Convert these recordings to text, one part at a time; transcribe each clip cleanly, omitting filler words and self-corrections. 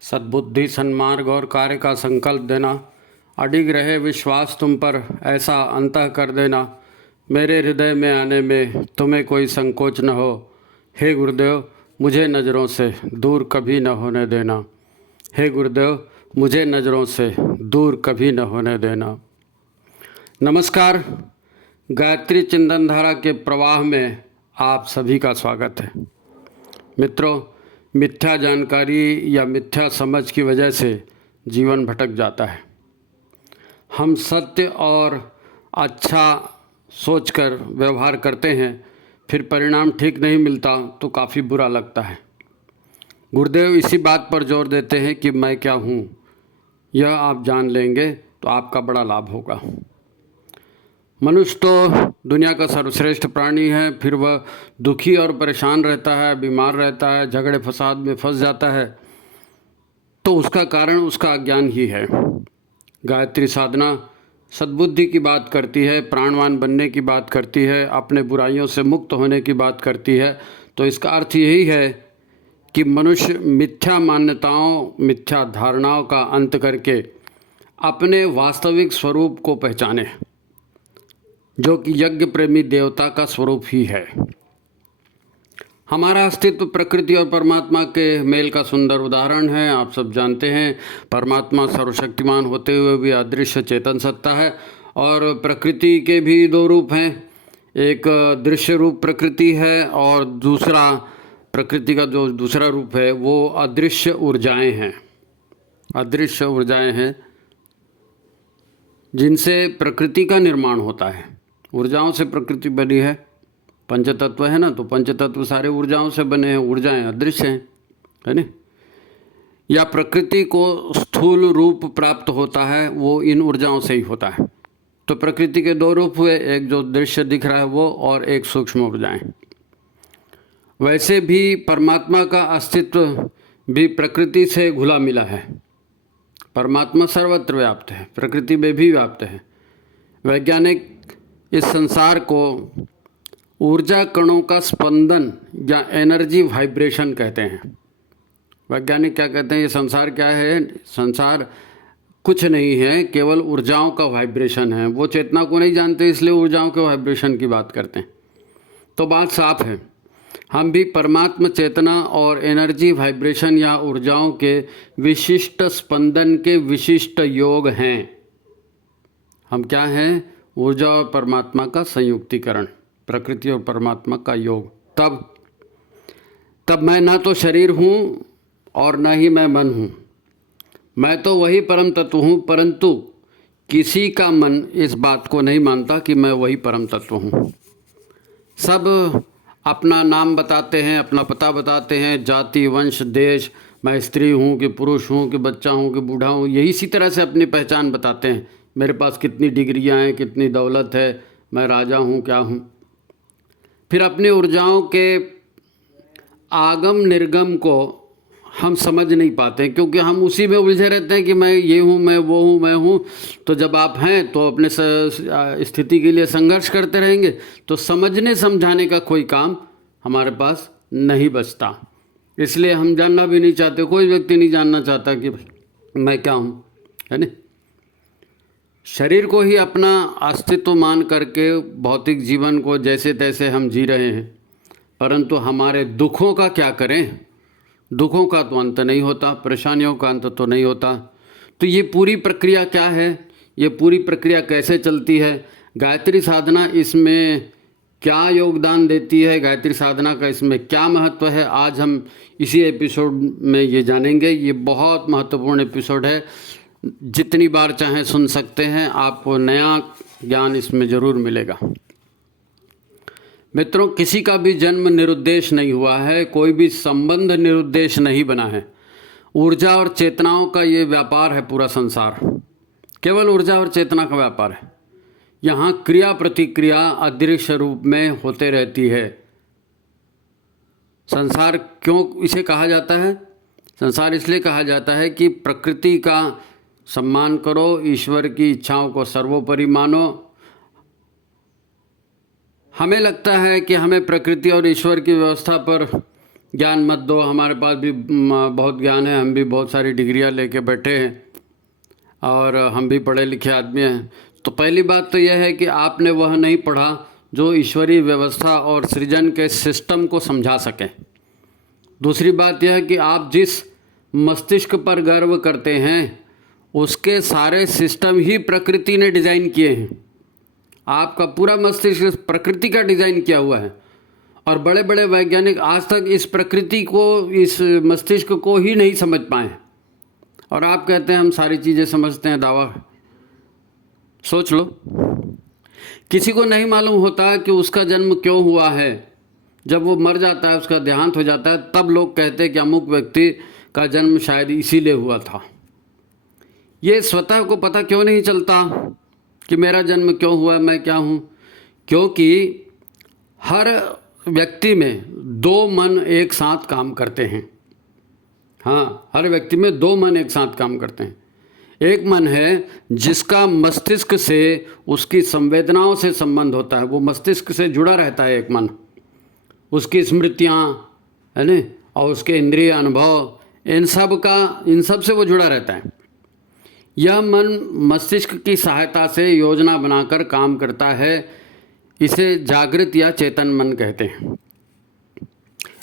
सद्बुद्धि, सन्मार्ग और कार्य का संकल्प देना, अडिग रहे विश्वास तुम पर, ऐसा अंतः कर देना, मेरे हृदय में आने में तुम्हें कोई संकोच न हो। हे गुरुदेव, मुझे नज़रों से दूर कभी न होने देना। हे गुरुदेव, मुझे नज़रों से दूर कभी न होने देना। नमस्कार, गायत्री चिंतन धारा के प्रवाह में आप सभी का स्वागत है। मित्रों, मिथ्या जानकारी या मिथ्या समझ की वजह से जीवन भटक जाता है। हम सत्य और अच्छा सोचकर व्यवहार करते हैं, फिर परिणाम ठीक नहीं मिलता तो काफ़ी बुरा लगता है। गुरुदेव इसी बात पर जोर देते हैं कि मैं क्या हूँ, यह आप जान लेंगे तो आपका बड़ा लाभ होगा। मनुष्य तो दुनिया का सर्वश्रेष्ठ प्राणी है, फिर वह दुखी और परेशान रहता है, बीमार रहता है, झगड़े फसाद में फंस जाता है, तो उसका कारण उसका अज्ञान ही है। गायत्री साधना सद्बुद्धि की बात करती है, प्राणवान बनने की बात करती है, अपने बुराइयों से मुक्त होने की बात करती है। तो इसका अर्थ यही है कि मनुष्य मिथ्या मान्यताओं, मिथ्या धारणाओं का अंत करके अपने वास्तविक स्वरूप को पहचाने, जो कि यज्ञ प्रेमी देवता का स्वरूप ही है। हमारा अस्तित्व प्रकृति और परमात्मा के मेल का सुंदर उदाहरण है। आप सब जानते हैं, परमात्मा सर्वशक्तिमान होते हुए भी अदृश्य चेतन सत्ता है, और प्रकृति के भी दो रूप हैं। एक दृश्य रूप प्रकृति है और दूसरा प्रकृति का जो दूसरा रूप है वो अदृश्य ऊर्जाएं हैं। अदृश्य ऊर्जाएं हैं जिनसे प्रकृति का निर्माण होता है। ऊर्जाओं से प्रकृति बनी है, पंचतत्व है ना, तो पंचतत्व सारे ऊर्जाओं से बने हैं। ऊर्जाएं अदृश्य हैं, है ना। या प्रकृति को स्थूल रूप प्राप्त होता है वो इन ऊर्जाओं से ही होता है। तो प्रकृति के दो रूप हुए, एक जो दृश्य दिख रहा है वो, और एक सूक्ष्म ऊर्जाएं। वैसे भी परमात्मा का अस्तित्व भी प्रकृति से घुला मिला है। परमात्मा सर्वत्र व्याप्त है, प्रकृति में भी व्याप्त है। वैज्ञानिक इस संसार को ऊर्जा कणों का स्पंदन या एनर्जी वाइब्रेशन कहते हैं। वैज्ञानिक क्या कहते हैं, ये संसार क्या है? संसार कुछ नहीं है, केवल ऊर्जाओं का वाइब्रेशन है। वो चेतना को नहीं जानते, इसलिए ऊर्जाओं के वाइब्रेशन की बात करते हैं। तो बात साफ है, हम भी परमात्मा चेतना और एनर्जी वाइब्रेशन या ऊर्जाओं के विशिष्ट स्पंदन के विशिष्ट योग हैं। हम क्या हैं? ऊर्जा और परमात्मा का संयुक्तिकरण, प्रकृति और परमात्मा का योग। तब मैं ना तो शरीर हूँ और ना ही मैं मन हूँ। मैं तो वही परम तत्व हूँ, परंतु किसी का मन इस बात को नहीं मानता कि मैं वही परम तत्व हूँ। सब अपना नाम बताते हैं, अपना पता बताते हैं, जाति, वंश, देश, मैं स्त्री हूँ कि पुरुष हूँ कि बच्चा हूँ कि बूढ़ा हूँ, यही इसी तरह से अपनी पहचान बताते हैं। मेरे पास कितनी डिग्रियाँ हैं, कितनी दौलत है, मैं राजा हूँ, क्या हूँ। फिर अपनी ऊर्जाओं के आगम निर्गम को हम समझ नहीं पाते, क्योंकि हम उसी में उलझे रहते हैं कि मैं ये हूँ, मैं वो हूँ, मैं हूँ। तो जब आप हैं तो अपने स्थिति के लिए संघर्ष करते रहेंगे, तो समझने समझाने का कोई काम हमारे पास नहीं बचता। इसलिए हम जानना भी नहीं चाहते, कोई व्यक्ति नहीं जानना चाहता कि मैं क्या हूँ, है ना। शरीर को ही अपना अस्तित्व मान करके भौतिक जीवन को जैसे तैसे हम जी रहे हैं, परंतु हमारे दुखों का क्या करें? दुखों का तो अंत नहीं होता, परेशानियों का अंत तो नहीं होता। तो ये पूरी प्रक्रिया क्या है, ये पूरी प्रक्रिया कैसे चलती है, गायत्री साधना इसमें क्या योगदान देती है, गायत्री साधना का इसमें क्या महत्व है, आज हम इसी एपिसोड में ये जानेंगे। ये बहुत महत्वपूर्ण एपिसोड है, जितनी बार चाहें सुन सकते हैं, आपको नया ज्ञान इसमें ज़रूर मिलेगा। मित्रों, किसी का भी जन्म निरुद्देश नहीं हुआ है, कोई भी संबंध निरुद्देश नहीं बना है। ऊर्जा और चेतनाओं का ये व्यापार है पूरा संसार, केवल ऊर्जा और चेतना का व्यापार है। यहाँ क्रिया प्रतिक्रिया अदृश्य रूप में होते रहती है। संसार क्यों इसे कहा जाता है? संसार इसलिए कहा जाता है कि प्रकृति का सम्मान करो, ईश्वर की इच्छाओं को सर्वोपरि मानो। हमें लगता है कि हमें प्रकृति और ईश्वर की व्यवस्था पर ज्ञान मत दो, हमारे पास भी बहुत ज्ञान है, हम भी बहुत सारी डिग्रियां लेके बैठे हैं और हम भी पढ़े लिखे आदमी हैं। तो पहली बात तो यह है कि आपने वह नहीं पढ़ा जो ईश्वरीय व्यवस्था और सृजन के सिस्टम को समझा सके। दूसरी बात यह है कि आप जिस मस्तिष्क पर गर्व करते हैं उसके सारे सिस्टम ही प्रकृति ने डिज़ाइन किए हैं। आपका पूरा मस्तिष्क प्रकृति का डिज़ाइन किया हुआ है और बड़े बड़े वैज्ञानिक आज तक इस प्रकृति को, इस मस्तिष्क को ही नहीं समझ पाए और आप कहते हैं हम सारी चीज़ें समझते हैं। दावा सोच लो, किसी को नहीं मालूम होता कि उसका जन्म क्यों हुआ है। जब वो मर जाता है, उसका देहांत हो जाता है, तब लोग कहते हैं कि अमुक व्यक्ति का जन्म शायद इसीलिए हुआ था। ये स्वतः को पता क्यों नहीं चलता कि मेरा जन्म क्यों हुआ, मैं क्या हूँ? क्योंकि हर व्यक्ति में दो मन एक साथ काम करते हैं। हाँ, हर व्यक्ति में दो मन एक साथ काम करते हैं। एक मन है जिसका मस्तिष्क से, उसकी संवेदनाओं से संबंध होता है, वो मस्तिष्क से जुड़ा रहता है। एक मन उसकी स्मृतियाँ है ना, और उसके इंद्रिय अनुभव, इन सब से वो जुड़ा रहता है। यह मन मस्तिष्क की सहायता से योजना बनाकर काम करता है। इसे जागृत या चेतन मन कहते हैं।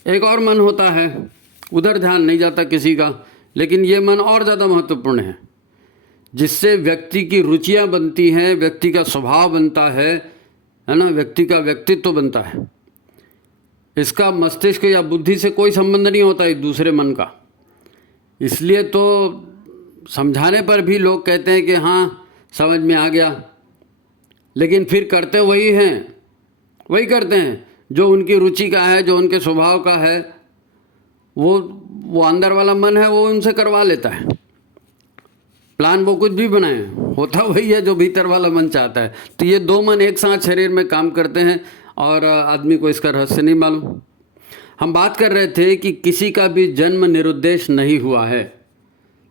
एक और मन होता है, उधर ध्यान नहीं जाता किसी का, लेकिन ये मन और ज़्यादा महत्वपूर्ण है, जिससे व्यक्ति की रुचियाँ बनती हैं, व्यक्ति का स्वभाव बनता है ना, व्यक्ति का व्यक्तित्व बनता है। इसका मस्तिष्क या बुद्धि से कोई संबंध नहीं होता एक दूसरे मन का। इसलिए तो समझाने पर भी लोग कहते हैं कि हाँ समझ में आ गया, लेकिन फिर करते वही करते हैं जो उनकी रुचि का है, जो उनके स्वभाव का है। वो अंदर वाला मन है, वो उनसे करवा लेता है। प्लान वो कुछ भी बनाए, होता वही है जो भीतर वाला मन चाहता है। तो ये दो मन एक साथ शरीर में काम करते हैं और आदमी को इसका रहस्य नहीं मालूम। हम बात कर रहे थे कि किसी का भी जन्म निरुद्देश नहीं हुआ है।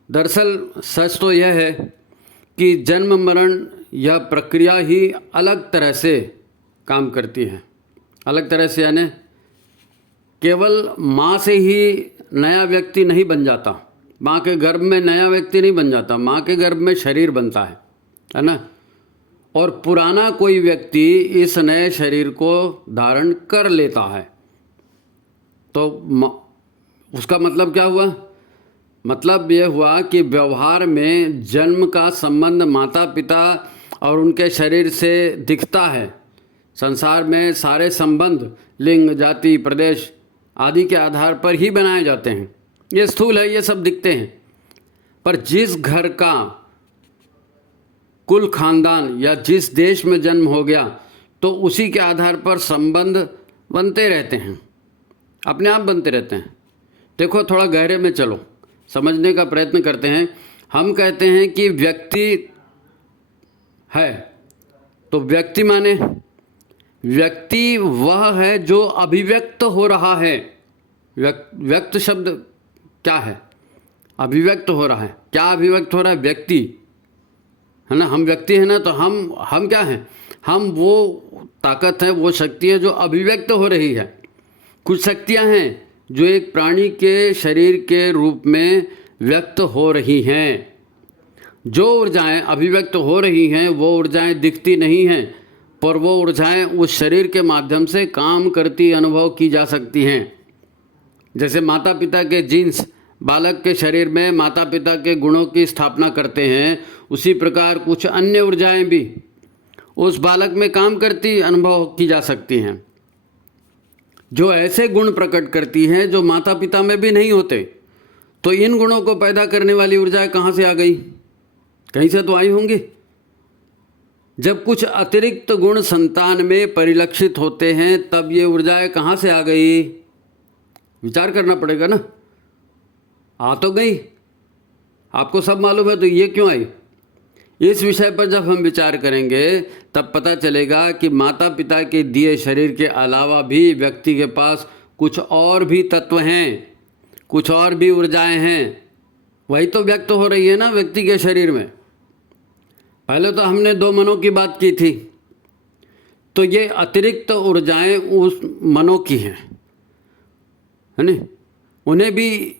दरअसल सच तो यह है कि जन्म मरण यह प्रक्रिया ही अलग तरह से काम करती है। अलग तरह से यानी केवल माँ से ही नया व्यक्ति नहीं बन जाता, माँ के गर्भ में नया व्यक्ति नहीं बन जाता, माँ के गर्भ में शरीर बनता है ना। और पुराना कोई व्यक्ति इस नए शरीर को धारण कर लेता है। तो उसका मतलब क्या हुआ? मतलब ये हुआ कि व्यवहार में जन्म का संबंध माता पिता और उनके शरीर से दिखता है। संसार में सारे संबंध लिंग, जाति, प्रदेश आदि के आधार पर ही बनाए जाते हैं। ये स्थूल है, ये सब दिखते हैं। पर जिस घर का कुल खानदान या जिस देश में जन्म हो गया, तो उसी के आधार पर संबंध बनते रहते हैं, अपने आप बनते रहते हैं। देखो, थोड़ा गहरे में चलो, समझने का प्रयत्न करते हैं। हम कहते हैं कि व्यक्ति है, तो व्यक्ति माने व्यक्ति वह है जो अभिव्यक्त हो रहा है। व्यक्त शब्द क्या है? अभिव्यक्त हो रहा है। क्या अभिव्यक्त हो रहा है? व्यक्ति है ना। हम व्यक्ति हैं ना, तो हम क्या हैं? हम वो ताकत है, वो शक्ति है जो अभिव्यक्त हो रही है। कुछ शक्तियां हैं जो एक प्राणी के शरीर के रूप में व्यक्त हो रही हैं। जो ऊर्जाएं अभिव्यक्त हो रही हैं वो ऊर्जाएं दिखती नहीं हैं, पर वो ऊर्जाएं उस शरीर के माध्यम से काम करती अनुभव की जा सकती हैं। जैसे माता पिता के जीन्स बालक के शरीर में माता पिता के गुणों की स्थापना करते हैं, उसी प्रकार कुछ अन्य ऊर्जाएं भी उस बालक में काम करती अनुभव की जा सकती हैं, जो ऐसे गुण प्रकट करती हैं जो माता पिता में भी नहीं होते। तो इन गुणों को पैदा करने वाली ऊर्जाएं कहाँ से आ गई? कहीं से तो आई होंगी। जब कुछ अतिरिक्त गुण संतान में परिलक्षित होते हैं, तब ये ऊर्जाएं कहाँ से आ गई? विचार करना पड़ेगा ना। आ तो गई, आपको सब मालूम है, तो ये क्यों आई? इस विषय पर जब हम विचार करेंगे तब पता चलेगा कि माता पिता के दिए शरीर के अलावा भी व्यक्ति के पास कुछ और भी तत्व हैं, कुछ और भी ऊर्जाएं हैं। वही तो व्यक्त हो रही है ना व्यक्ति के शरीर में। पहले तो हमने दो मनों की बात की थी, तो ये अतिरिक्त ऊर्जाएं उस मनों की हैं, है नहीं, उन्हें भी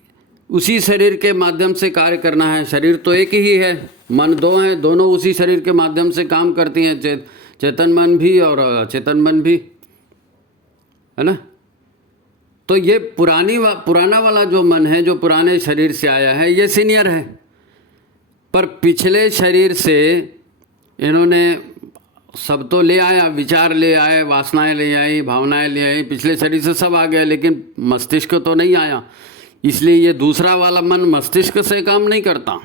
उसी शरीर के माध्यम से कार्य करना है। शरीर तो एक ही है, मन दो हैं, दोनों उसी शरीर के माध्यम से काम करती हैं, चेतन मन भी और अचेतन मन भी, है ना। तो ये पुराना वाला जो मन है, जो पुराने शरीर से आया है, ये सीनियर है। पर पिछले शरीर से इन्होंने सब तो ले आया, विचार ले आए, वासनाएं ले आई, भावनाएं ले आई, पिछले शरीर से सब आ गया, लेकिन मस्तिष्क तो नहीं आया। इसलिए ये दूसरा वाला मन मस्तिष्क से काम नहीं करता।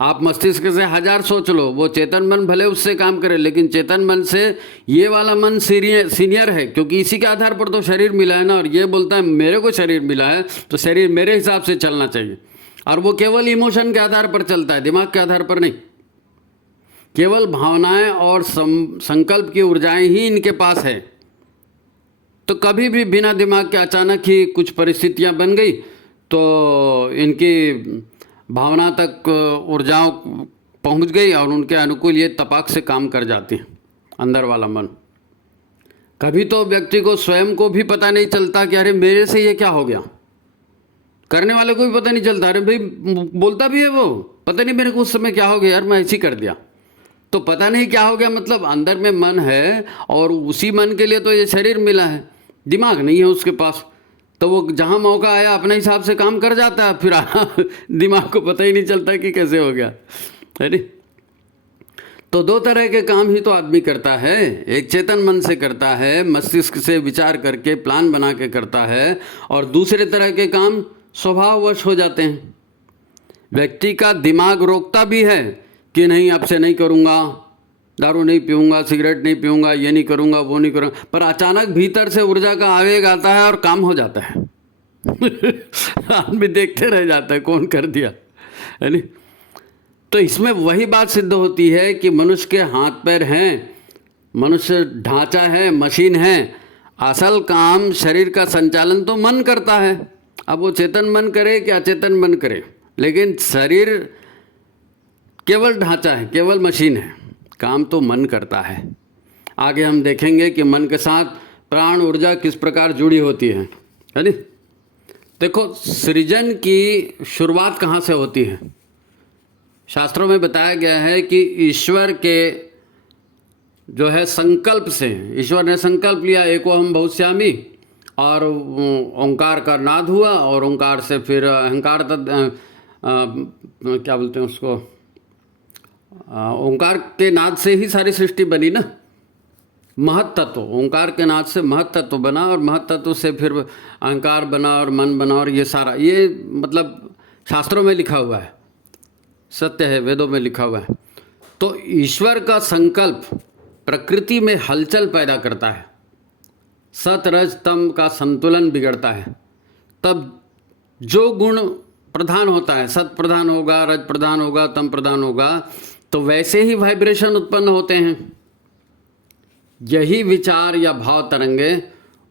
आप मस्तिष्क से 1000 सोच लो, वो चेतन मन भले उससे काम करे, लेकिन चेतन मन से ये वाला मन सीनियर है, क्योंकि इसी के आधार पर तो शरीर मिला है ना। और ये बोलता है मेरे को शरीर मिला है तो शरीर मेरे हिसाब से चलना चाहिए। और वो केवल इमोशन के आधार पर चलता है, दिमाग के आधार पर नहीं। केवल भावनाएं और संकल्प की ऊर्जाएं ही इनके पास है। तो कभी भी बिना दिमाग के अचानक ही कुछ परिस्थितियां बन गई तो इनकी भावना तक ऊर्जाओं पहुंच गई और उनके अनुकूल ये तपाक से काम कर जाती हैं, अंदर वाला मन। कभी तो व्यक्ति को स्वयं को भी पता नहीं चलता कि अरे मेरे से ये क्या हो गया। करने वाले को भी पता नहीं चलता, अरे भाई बोलता भी है वो, पता नहीं मेरे को उस समय क्या हो गया यार, मैं ऐसे ही कर दिया। तो पता नहीं क्या हो गया, मतलब अंदर में मन है और उसी मन के लिए तो ये शरीर मिला है, दिमाग नहीं है उसके पास। तो वो जहाँ मौका आया अपने हिसाब से काम कर जाता है, फिर दिमाग को पता ही नहीं चलता कि कैसे हो गया, है नहीं। तो दो तरह के काम ही तो आदमी करता है। एक चेतन मन से करता है, मस्तिष्क से विचार करके प्लान बना के करता है, और दूसरे तरह के काम स्वभाववश हो जाते हैं। व्यक्ति का दिमाग रोकता भी है कि नहीं अब से नहीं करूँगा, दारू नहीं पीऊँगा, सिगरेट नहीं पीऊँगा, ये नहीं करूँगा, वो नहीं करूँगा, पर अचानक भीतर से ऊर्जा का आवेग आता है और काम हो जाता है। आदमी देखते रह जाता है कौन कर दिया, है नहीं। तो इसमें वही बात सिद्ध होती है कि मनुष्य के हाथ पैर हैं, मनुष्य ढांचा है, मशीन है, असल काम शरीर का संचालन तो मन करता है। अब वो चेतन मन करे कि अचेतन मन करे, लेकिन शरीर केवल ढांचा है, केवल मशीन है, काम तो मन करता है। आगे हम देखेंगे कि मन के साथ प्राण ऊर्जा किस प्रकार जुड़ी होती है नहीं। देखो, सृजन की शुरुआत कहाँ से होती है। शास्त्रों में बताया गया है कि ईश्वर के जो है संकल्प से, ईश्वर ने संकल्प लिया एको हम बहुश्यामी, और ओंकार का नाद हुआ, और ओंकार से फिर अहंकार क्या बोलते हैं उसको, ओंकार के नाद से ही सारी सृष्टि बनी ना। महत तत्व, ओंकार के नाद से महत तत्व बना, और महत तत्व से फिर अहंकार बना और मन बना, और ये सारा, ये मतलब शास्त्रों में लिखा हुआ है, सत्य है, वेदों में लिखा हुआ है। तो ईश्वर का संकल्प प्रकृति में हलचल पैदा करता है, सत रज तम का संतुलन बिगड़ता है। तब जो गुण प्रधान होता है, सत प्रधान होगा, रज प्रधान होगा, तम प्रधान होगा, तो वैसे ही वाइब्रेशन उत्पन्न होते हैं। यही विचार या भाव तरंगे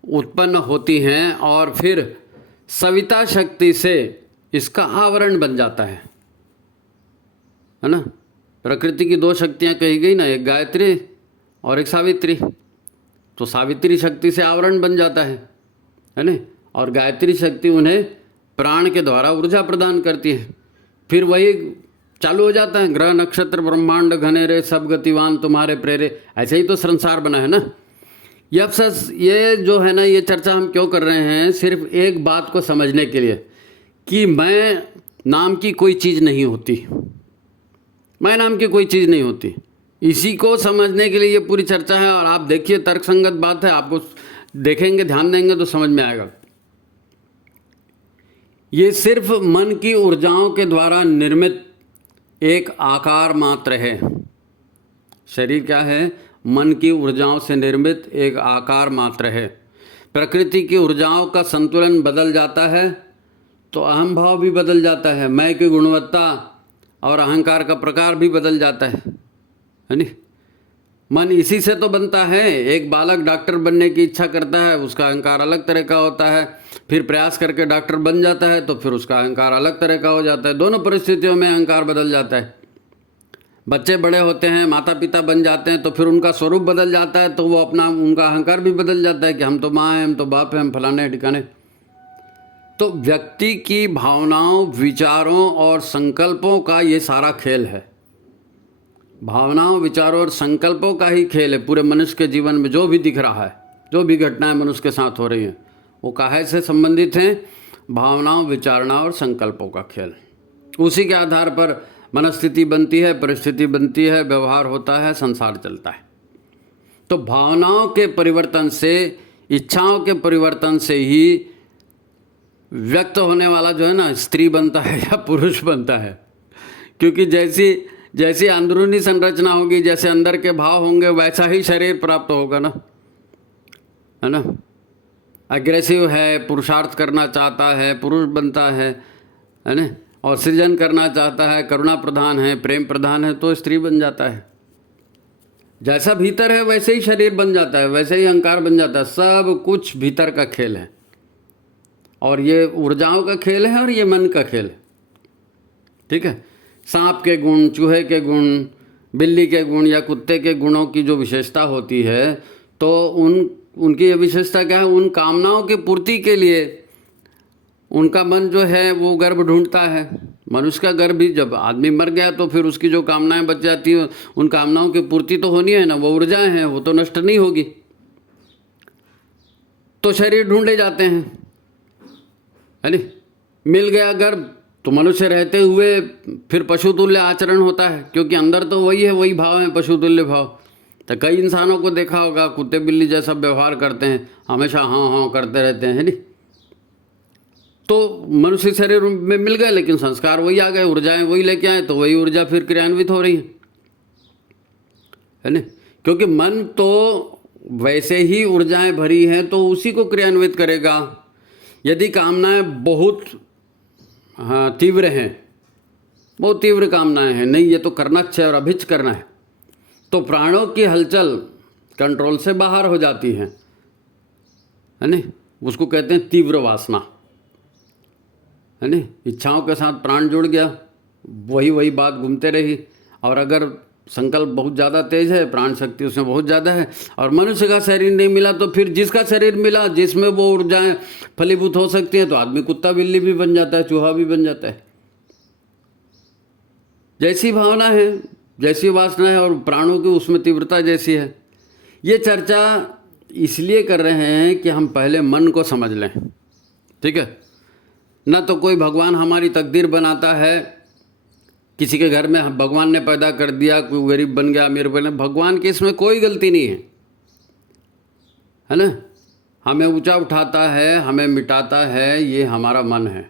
उत्पन्न होती हैं और फिर सविता शक्ति से इसका आवरण बन जाता है ना। प्रकृति की दो शक्तियाँ कही गई ना, एक गायत्री और एक सावित्री। तो सावित्री शक्ति से आवरण बन जाता है ना, और गायत्री शक्ति उन्हें प्राण के द्वारा ऊर्जा प्रदान करती है। फिर वही चालू हो जाता है, ग्रह नक्षत्र ब्रह्मांड घनेरे सब गतिवान तुम्हारे प्रेरे। ऐसे ही तो संसार बना है ना। ये जो है ना, ये चर्चा हम क्यों कर रहे हैं, सिर्फ एक बात को समझने के लिए कि मैं नाम की कोई चीज़ नहीं होती, मैं नाम की कोई चीज़ नहीं होती। इसी को समझने के लिए ये पूरी चर्चा है। और आप देखिए, तर्कसंगत बात है, आपको देखेंगे, ध्यान देंगे तो समझ में आएगा। ये सिर्फ मन की ऊर्जाओं के द्वारा निर्मित एक आकार मात्र है। शरीर क्या है? मन की ऊर्जाओं से निर्मित एक आकार मात्र है। प्रकृति की ऊर्जाओं का संतुलन बदल जाता है तो अहम भाव भी बदल जाता है, मैं की गुणवत्ता और अहंकार का प्रकार भी बदल जाता है नहीं। मन इसी से तो बनता है। एक बालक डॉक्टर बनने की इच्छा करता है, उसका अहंकार अलग तरह का होता है, फिर प्रयास करके डॉक्टर बन जाता है तो फिर उसका अहंकार अलग तरह का हो जाता है। दोनों परिस्थितियों में अहंकार बदल जाता है। बच्चे बड़े होते हैं, माता पिता बन जाते हैं तो फिर उनका स्वरूप बदल जाता है, तो वो अपना उनका अहंकार भी बदल जाता है कि हम तो माँ हैं, हम तो बाप हैं, हम फलाने ठिकाने। तो व्यक्ति की भावनाओं, विचारों और संकल्पों का ये सारा खेल है। भावनाओं, विचारों और संकल्पों का ही खेल है पूरे मनुष्य के जीवन में। जो भी दिख रहा है, जो भी घटनाएं मनुष्य के साथ हो रही हैं, वो काहे से संबंधित हैं? भावनाओं, विचारणा और संकल्पों का खेल। उसी के आधार पर मनस्थिति बनती है, परिस्थिति बनती है, व्यवहार होता है, संसार चलता है। तो भावनाओं के परिवर्तन से, इच्छाओं के परिवर्तन से ही व्यक्त होने वाला जो है ना, स्त्री बनता है या पुरुष बनता है। क्योंकि जैसी अंदरूनी संरचना होगी, जैसे अंदर के भाव होंगे, वैसा ही शरीर प्राप्त होगा ना, है ना। अग्रेसिव है, पुरुषार्थ करना चाहता है, पुरुष बनता है ना। और सृजन करना चाहता है, करुणा प्रधान है, प्रेम प्रधान है, तो स्त्री बन जाता है। जैसा भीतर है वैसे ही शरीर बन जाता है, वैसे ही अहंकार बन जाता है। सब कुछ भीतर का खेल है, और ये ऊर्जाओं का खेल है, और ये मन का खेल है। ठीक है। सांप के गुण, चूहे के गुण, बिल्ली के गुण या कुत्ते के गुणों की जो विशेषता होती है, तो उनकी ये विशेषता क्या है? उन कामनाओं की पूर्ति के लिए उनका मन जो है वो गर्भ ढूंढता है। मनुष्य का गर्भ भी, जब आदमी मर गया तो फिर उसकी जो कामनाएं बच जाती हैं, उन कामनाओं की पूर्ति तो होनी है ना। वो ऊर्जाएं हैं, वो तो नष्ट नहीं होगी। तो शरीर ढूंढे जाते हैं, है नी। मिल गया गर्भ तो मनुष्य रहते हुए फिर पशुतुल्य आचरण होता है, क्योंकि अंदर तो वही है, वही भाव है, पशुतुल्य भाव। तो कई इंसानों को देखा होगा, कुत्ते बिल्ली जैसा व्यवहार करते हैं, हमेशा हाँ हाँ करते रहते हैं, नहीं। तो मनुष्य शरीर में मिल गए, लेकिन संस्कार वही आ गए, ऊर्जाएं वही लेके आए, तो वही ऊर्जा फिर क्रियान्वित हो रही है ना। क्योंकि मन तो वैसे ही ऊर्जाएं भरी हैं, तो उसी को क्रियान्वित करेगा। यदि कामनाएं बहुत तीव्र हैं, बहुत तीव्र कामनाएं हैं, नहीं ये तो करना चाहिए और अभिच करना है, तो प्राणों की हलचल कंट्रोल से बाहर हो जाती है ना। उसको कहते हैं तीव्र वासना, है ना। इच्छाओं के साथ प्राण जुड़ गया, वही बात घूमते रही। और अगर संकल्प बहुत ज़्यादा तेज है, प्राण शक्ति उसमें बहुत ज़्यादा है, और मनुष्य का शरीर नहीं मिला, तो फिर जिसका शरीर मिला, जिसमें वो ऊर्जाएं फलीभूत हो सकती हैं, तो आदमी कुत्ता बिल्ली भी बन जाता है, चूहा भी बन जाता है। जैसी भावना है, जैसी वासना है, और प्राणों की उसमें तीव्रता जैसी है। ये चर्चा इसलिए कर रहे हैं कि हम पहले मन को समझ लें। ठीक है ना। तो कोई भगवान हमारी तकदीर बनाता है, किसी के घर में भगवान ने पैदा कर दिया, कोई गरीब बन गया, अमीर बने, भगवान की इसमें कोई गलती नहीं है ना। हमें ऊंचा उठाता है, हमें मिटाता है, ये हमारा मन है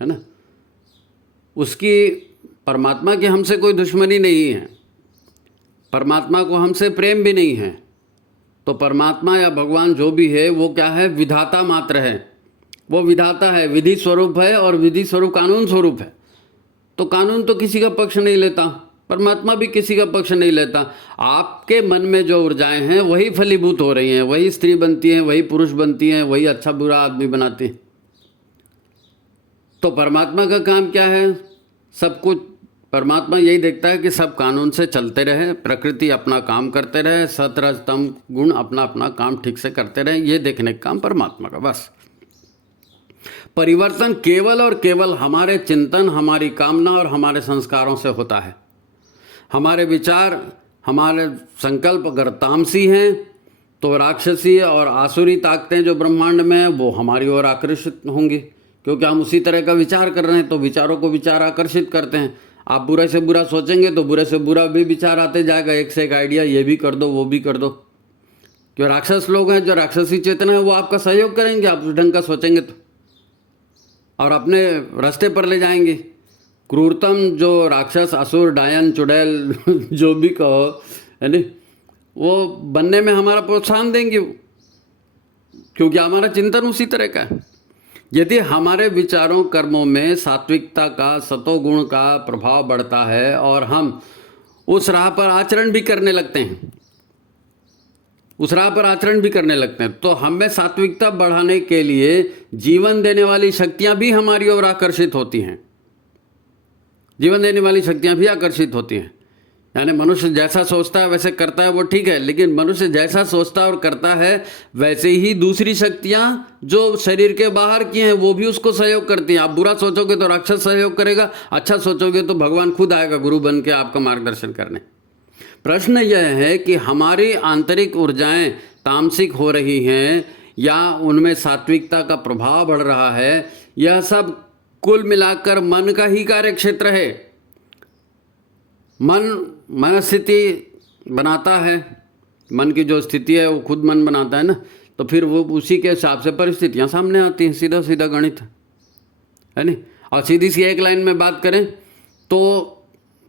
ना। उसकी, परमात्मा की हमसे कोई दुश्मनी नहीं है, परमात्मा को हमसे प्रेम भी नहीं है। तो परमात्मा या भगवान जो भी है, वो क्या है? विधाता मात्र है। वो विधाता है, विधि स्वरूप है, और विधि स्वरूप कानून स्वरूप है। तो कानून तो किसी का पक्ष नहीं लेता, परमात्मा भी किसी का पक्ष नहीं लेता। आपके मन में जो ऊर्जाएं हैं वही फलीभूत हो रही हैं, वही स्त्री बनती हैं, वही पुरुष बनती हैं, वही अच्छा बुरा आदमी बनाती हैं। तो परमात्मा का काम क्या है? सब कुछ परमात्मा यही देखता है कि सब कानून से चलते रहे, प्रकृति अपना काम करते रहे, सत रज तम गुण अपना अपना काम ठीक से करते रहे। ये देखने का काम परमात्मा का। बस परिवर्तन केवल और केवल हमारे चिंतन, हमारी कामना और हमारे संस्कारों से होता है। हमारे विचार, हमारे संकल्प अगर तामसी हैं, तो राक्षसी और आसुरी ताकतें जो ब्रह्मांड में हैं, वो हमारी ओर आकर्षित होंगी, क्योंकि हम उसी तरह का विचार कर रहे हैं। तो विचारों को विचार आकर्षित करते हैं। आप बुरे से बुरा सोचेंगे तो बुरे से बुरा भी विचार आते जाएगा, एक से एक आइडिया, ये भी कर दो, वो भी कर दो। जो राक्षस लोग हैं, जो राक्षसी चेतना है, वो आपका सहयोग करेंगे, आप उस ढंग का सोचेंगे तो, और अपने रास्ते पर ले जाएंगे। क्रूरतम जो राक्षस, असुर, डायन, चुड़ैल जो भी कहो, है नहीं, वो बनने में हमारा प्रोत्साहन देंगे, क्योंकि हमारा चिंतन उसी तरह का है। यदि हमारे विचारों, कर्मों में सात्विकता का, सतोगुण का प्रभाव बढ़ता है, और हम उस राह पर आचरण भी करने लगते हैं, तो हमें सात्विकता बढ़ाने के लिए जीवन देने वाली शक्तियां भी हमारी ओर आकर्षित होती हैं। यानी मनुष्य जैसा सोचता है वैसे करता है, वो ठीक है, लेकिन मनुष्य जैसा सोचता है और करता है वैसे ही दूसरी शक्तियां जो शरीर के बाहर की हैं वो भी उसको सहयोग करती हैं। आप बुरा सोचोगे तो राक्षस सहयोग करेगा, अच्छा सोचोगे तो भगवान खुद आएगा गुरु बन के आपका मार्गदर्शन करने। प्रश्न यह है कि हमारी आंतरिक ऊर्जाएं तामसिक हो रही हैं या उनमें सात्विकता का प्रभाव बढ़ रहा है, यह सब कुल मिलाकर मन का ही कार्य क्षेत्र है। मन स्थिति बनाता है, मन की जो स्थिति है वो खुद मन बनाता है ना, तो फिर वो उसी के हिसाब से परिस्थितियां सामने आती हैं। सीधा सीधा गणित है नहीं। और सीधी सी एक लाइन में बात करें तो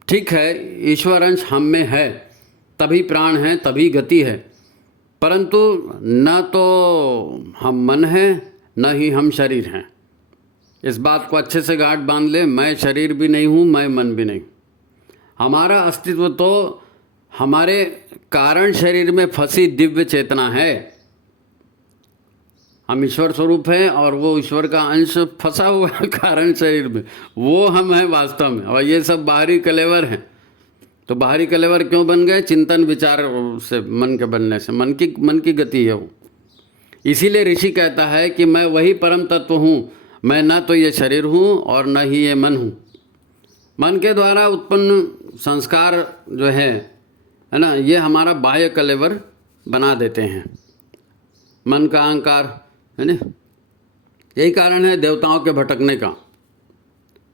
ठीक है, ईश्वर अंश हम में है, तभी प्राण है, तभी गति है, परंतु न तो हम मन हैं न ही हम शरीर हैं। इस बात को अच्छे से गांठ बांध ले, मैं शरीर भी नहीं हूँ, मैं मन भी नहीं। हमारा अस्तित्व तो हमारे कारण शरीर में फंसी दिव्य चेतना है। हम ईश्वर स्वरूप हैं और वो ईश्वर का अंश फंसा हुआ है कारण शरीर में, वो हम हैं वास्तव में। और ये सब बाहरी कलेवर हैं। तो बाहरी कलेवर क्यों बन गए? चिंतन विचार से, मन के बनने से। मन की गति है वो। इसीलिए ऋषि कहता है कि मैं वही परम तत्व हूँ, मैं न तो ये शरीर हूँ और न ही ये मन हूँ। मन के द्वारा उत्पन्न संस्कार जो है ना, ये हमारा बाह्य कलेवर बना देते हैं, मन का अहंकार है ना। यही कारण है देवताओं के भटकने का,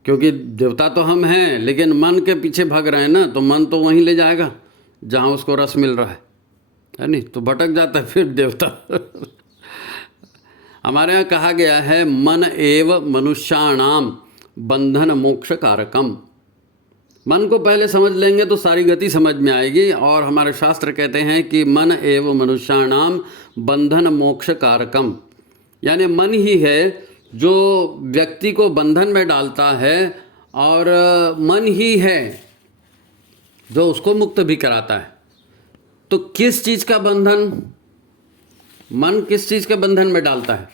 क्योंकि देवता तो हम हैं लेकिन मन के पीछे भाग रहे हैं ना, तो मन तो वहीं ले जाएगा जहाँ उसको रस मिल रहा है नहीं, तो भटक जाता है फिर देवता। हमारे यहाँ कहा गया है मन एव मनुष्याणाम बंधन मोक्ष कारकम। मन को पहले समझ लेंगे तो सारी गति समझ में आएगी। और हमारे शास्त्र कहते हैं कि मन एव मनुष्याणाम बंधन मोक्ष कारकम, यानी मन ही है जो व्यक्ति को बंधन में डालता है और मन ही है जो उसको मुक्त भी कराता है। तो किस चीज़ का बंधन? मन किस चीज़ के बंधन में डालता है?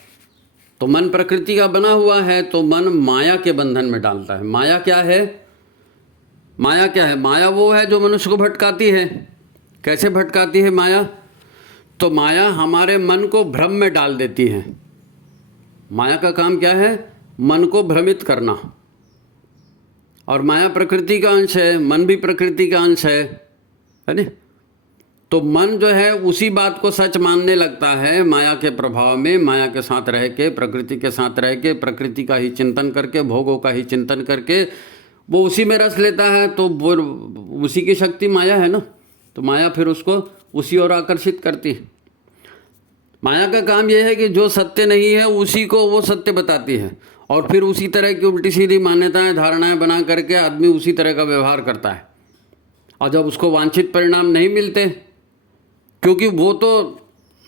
तो मन प्रकृति का बना हुआ है, तो मन माया के बंधन में डालता है। माया क्या है? माया क्या है? माया वो है जो मनुष्य को भटकाती है। कैसे भटकाती है माया? तो माया हमारे मन को भ्रम में डाल देती है। माया का काम क्या है? मन को भ्रमित करना। और माया प्रकृति का अंश है, मन भी प्रकृति का अंश है ना। तो मन जो है उसी बात को सच मानने लगता है माया के प्रभाव में, माया के साथ रह के, प्रकृति के साथ रह के, प्रकृति का ही चिंतन करके, भोगों का ही चिंतन करके वो उसी में रस लेता है। तो वो उसी की शक्ति माया है ना, तो माया फिर उसको उसी ओर आकर्षित करती है। माया का काम यह है कि जो सत्य नहीं है उसी को वो सत्य बताती है, और फिर उसी तरह की उल्टी सीधी मान्यताएं, धारणाएं बना करके आदमी उसी तरह का व्यवहार करता है। और जब उसको वांछित परिणाम नहीं मिलते, क्योंकि वो तो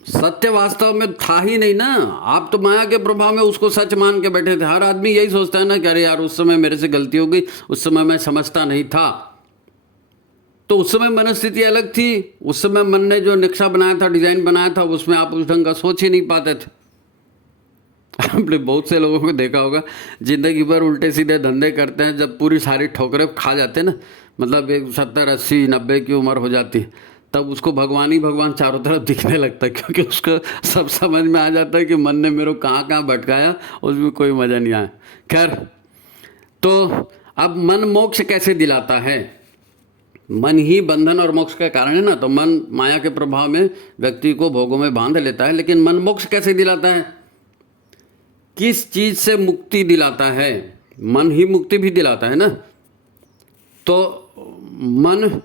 सत्य वास्तव में था ही नहीं ना, आप तो माया के प्रभाव में उसको सच मान के बैठे थे। हर आदमी यही सोचता है ना कि अरे यार उस समय मेरे से गलती हो गई, उस समय मैं समझता नहीं था। तो उस समय मनस्थिति अलग थी, उस समय मन ने जो नक्शा बनाया था, डिजाइन बनाया था, उसमें आप उस ढंग का सोच ही नहीं पाते थे। आपने बहुत से लोगों को देखा होगा जिंदगी भर उल्टे सीधे धंधे करते हैं, जब पूरी सारी ठोकरें खा जाते हैं ना, मतलब एक 70, 80, 90 की उम्र हो जाती है, तब उसको भगवान ही भगवान चारों तरफ दिखने लगता है, क्योंकि उसको सब समझ में आ जाता है कि मन ने मेरे को कहाँ कहाँ भटकाया, उसमें कोई मज़ा नहीं आया। खैर, तो अब मन मोक्ष कैसे दिलाता है? मन ही बंधन और मोक्ष का कारण है ना। तो मन माया के प्रभाव में व्यक्ति को भोगों में बांध लेता है, लेकिन मन मोक्ष कैसे दिलाता है? किस चीज़ से मुक्ति दिलाता है? मन ही मुक्ति भी दिलाता है ना। तो मन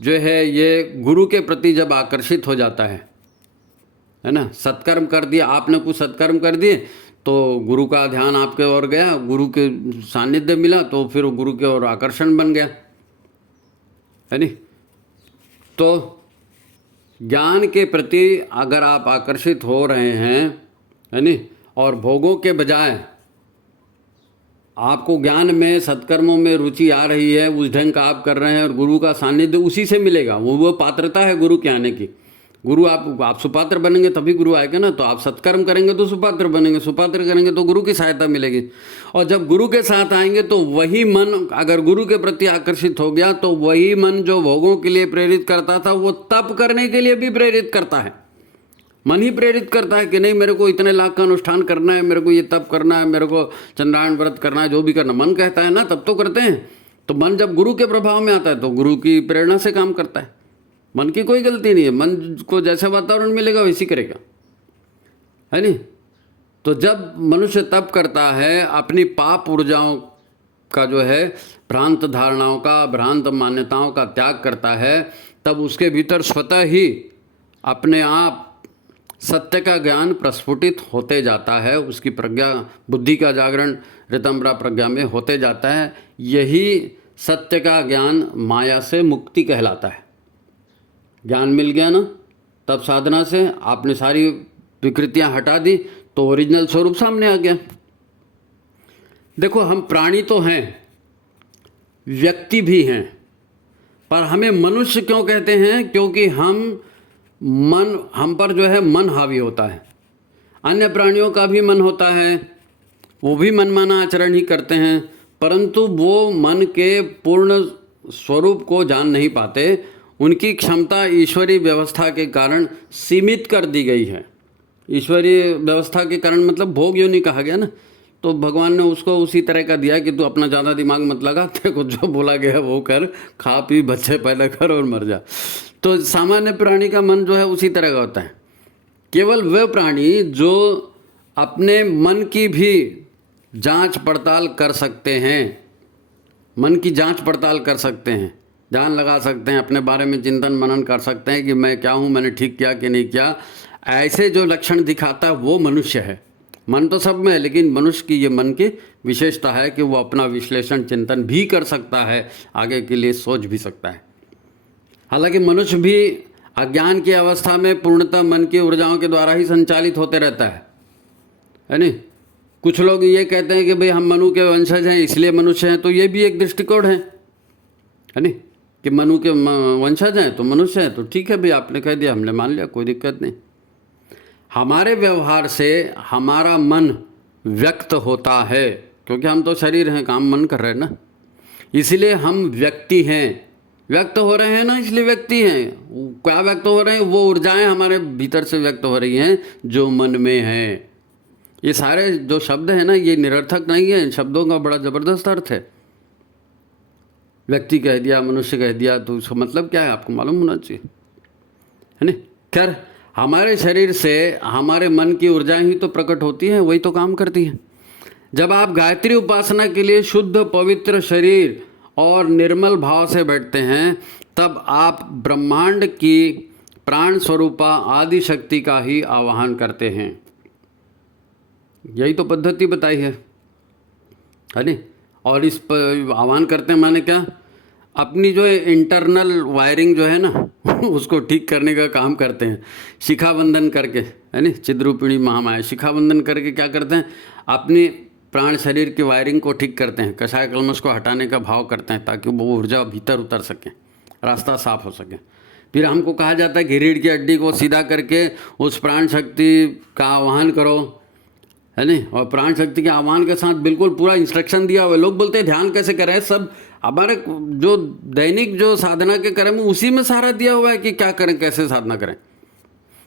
जो है ये गुरु के प्रति जब आकर्षित हो जाता है ना, सत्कर्म कर दिया आपने, कुछ सत्कर्म कर दिए तो गुरु का ध्यान आपके ओर गया, गुरु के सानिध्य मिला, तो फिर गुरु के ओर आकर्षण बन गया है नी। तो ज्ञान के प्रति अगर आप आकर्षित हो रहे हैं है नी, और भोगों के बजाय आपको ज्ञान में, सत्कर्मों में रुचि आ रही है, उस ढंग का आप कर रहे हैं, और गुरु का सानिध्य उसी से मिलेगा, वो पात्रता है गुरु के आने की। गुरु आप सुपात्र बनेंगे तभी गुरु आएगा ना। तो आप सत्कर्म करेंगे तो सुपात्र बनेंगे, सुपात्र करेंगे तो गुरु की सहायता मिलेगी। और जब गुरु के साथ आएंगे तो वही मन अगर गुरु के प्रति आकर्षित हो गया तो वही मन जो भोगों के लिए प्रेरित करता था वो तप करने के लिए भी प्रेरित करता है। मन ही प्रेरित करता है कि नहीं मेरे को इतने लाख का अनुष्ठान करना है, मेरे को ये तप करना है, मेरे को चंद्रायण व्रत करना है, जो भी करना मन कहता है ना, तब तो करते हैं। तो मन जब गुरु के प्रभाव में आता है तो गुरु की प्रेरणा से काम करता है। मन की कोई गलती नहीं है, मन को जैसा वातावरण मिलेगा वैसी करेगा, है नहीं। तो जब मनुष्य तप करता है, अपनी पाप ऊर्जाओं का जो है भ्रांत धारणाओं का, भ्रांत मान्यताओं का त्याग करता है, तब उसके भीतर स्वतः ही अपने आप सत्य का ज्ञान प्रस्फुटित होते जाता है। उसकी प्रज्ञा, बुद्धि का जागरण ऋतंभरा प्रज्ञा में होते जाता है। यही सत्य का ज्ञान माया से मुक्ति कहलाता है। ज्ञान मिल गया ना, तब साधना से आपने सारी विकृतियां हटा दी तो ओरिजिनल स्वरूप सामने आ गया। देखो हम प्राणी तो हैं, व्यक्ति भी हैं, पर हमें मनुष्य क्यों कहते हैं? क्योंकि हम पर जो है मन हावी होता है। अन्य प्राणियों का भी मन होता है, वो भी मनमाना आचरण ही करते हैं, परंतु वो मन के पूर्ण स्वरूप को जान नहीं पाते। उनकी क्षमता ईश्वरीय व्यवस्था के कारण सीमित कर दी गई है। ईश्वरीय व्यवस्था के कारण मतलब भोग योनि कहा गया ना, तो भगवान ने उसको उसी तरह का दिया कि तू अपना ज़्यादा दिमाग मत लगा, तेरे को जो बोला गया वो कर, खा पी बच्चे पैदा कर और मर जा। तो सामान्य प्राणी का मन जो है उसी तरह का होता है। केवल वह प्राणी जो अपने मन की भी जांच पड़ताल कर सकते हैं, मन की जांच पड़ताल कर सकते हैं, ध्यान लगा सकते हैं, अपने बारे में चिंतन मनन कर सकते हैं कि मैं क्या हूँ, मैंने ठीक किया कि नहीं किया, ऐसे जो लक्षण दिखाता है वो मनुष्य है। मन तो सब में है, लेकिन मनुष्य की ये मन की विशेषता है कि वो अपना विश्लेषण चिंतन भी कर सकता है, आगे के लिए सोच भी सकता है। हालांकि मनुष्य भी अज्ञान की अवस्था में पूर्णतः मन की ऊर्जाओं के द्वारा ही संचालित होते रहता है नहीं। कुछ लोग ये कहते हैं कि भाई हम मनु के वंशज हैं इसलिए मनुष्य हैं, तो ये भी एक दृष्टिकोण है नहीं कि मनु के वंशज हैं तो मनुष्य हैं। तो ठीक है भाई, आपने कह दिया, हमने मान लिया, कोई दिक्कत नहीं। हमारे व्यवहार से हमारा मन व्यक्त होता है, क्योंकि हम तो शरीर हैं, काम मन कर रहे हैं ना, इसलिए हम व्यक्ति हैं। व्यक्त हो रहे हैं ना, इसलिए व्यक्ति हैं। क्या व्यक्त हो रहे हैं? वो ऊर्जाएं हमारे भीतर से व्यक्त हो रही हैं जो मन में हैं। ये सारे जो शब्द हैं ना, ये निरर्थक नहीं है, इन शब्दों का बड़ा ज़बरदस्त अर्थ है। व्यक्ति कह दिया, मनुष्य कह दिया, तो उसका मतलब क्या है आपको मालूम होना चाहिए, है नहीं। खैर, हमारे शरीर से हमारे मन की ऊर्जाएं ही तो प्रकट होती हैं, वही तो काम करती हैं। जब आप गायत्री उपासना के लिए शुद्ध पवित्र शरीर और निर्मल भाव से बैठते हैं, तब आप ब्रह्मांड की प्राण स्वरूपा आदि शक्ति का ही आवाहन करते हैं। यही तो पद्धति बताई है नहीं। और इस आह्वान करते हैं माने क्या? अपनी जो इंटरनल वायरिंग जो है ना उसको ठीक करने का काम करते हैं, शिखाबंधन करके, है नहीं। चिद्रूपिणी महामाया शिखाबंधन करके क्या करते हैं? अपनी प्राण शरीर की वायरिंग को ठीक करते हैं, कषाय कल्मश को हटाने का भाव करते हैं ताकि वो ऊर्जा भीतर उतर सके, रास्ता साफ हो सके। फिर हमको कहा जाता है कि रीढ़ की हड्डी को सीधा करके उस प्राण शक्ति का आह्वान करो, है नहीं। और प्राण शक्ति के आह्वान के साथ बिल्कुल पूरा इंस्ट्रक्शन दिया हुआ है। लोग बोलते हैं ध्यान कैसे करें, सब हमारे जो दैनिक जो साधना के क्रम में उसी में सारा दिया हुआ है कि क्या करें, कैसे साधना करें।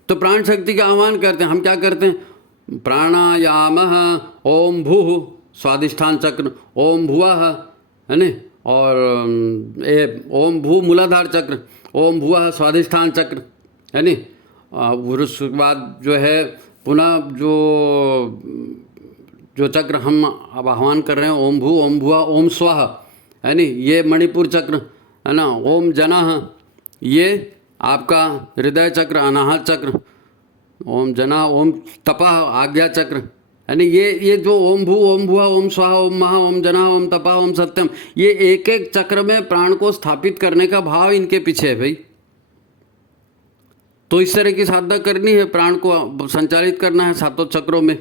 तो प्राण शक्ति का आह्वान करते हैं। हम क्या करते हैं? प्राणायाम ओम भूः स्वादिष्ठान चक्र, ओम भुवः, है नहीं, और ओम भू मूलाधार चक्र, ओम भुवः स्वादिष्ठान चक्र, है नहीं। उसके बाद जो है पुनः जो चक्र हम अब आह्वान कर रहे हैं, ओम भू, ओम भुवः, ओम स्वः, है नहीं, ये मणिपुर चक्र है ना, ओम जनः, ये आपका हृदय चक्र, अनाहत चक्र, ओम जना, ओम तपः आज्ञा चक्र, है नहीं। ये जो ओम भू, ओम भुवः, ओम स्वाहा, ओम महा, ओम जना, ओम तपः, ओम सत्यम, ये एक एक चक्र में प्राण को स्थापित करने का भाव इनके पीछे है भाई। तो इस तरह की साधना करनी है, प्राण को संचालित करना है सातों चक्रों में।